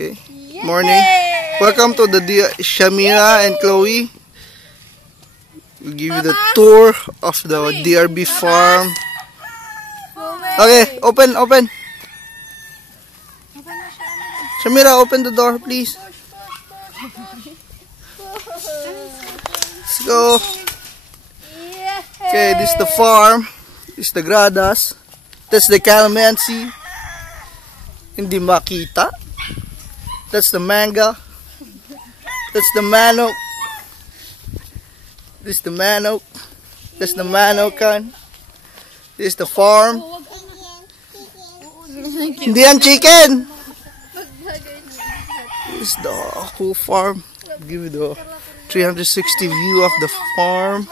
Okay. Morning. Welcome to the Shamira and Chloe. We'll give you the tour of the DRB farm. Okay, open. Shamira, open the door, please. Let's go. Okay, this is the farm. This is the gradas. That's the calamansi. Hindi makita. That's the manga. That's the manok. This is the manok. That's the manokan. This is the farm. Hindi yan chicken. This is the whole farm. I'll give you the 360 view of the farm.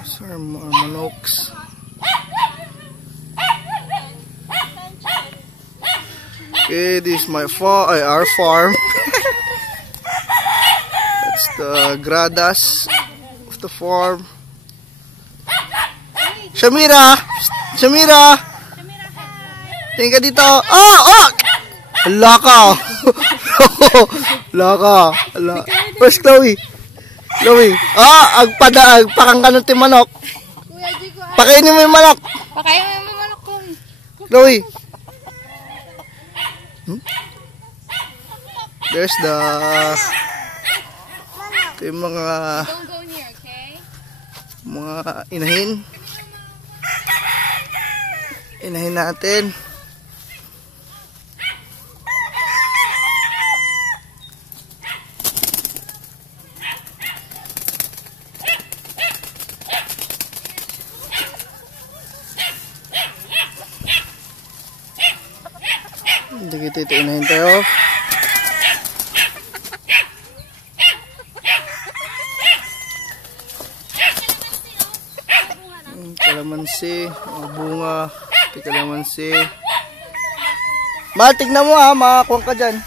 These are more manoks. Okay, this is my farm, our farm. That's the gradas of the farm. Shamira! Tingin ka dito. Oh! Hala ka! Where's Chloe? Agpakang ka ng timanok. Pakainin mo yung manok. Chloe. There's the yung mga inahin natin. Hindi kita ito inahin tayo. Kalamansi, bunga, kalamansi. Ma, tignan mo ha, makakuha ka dyan.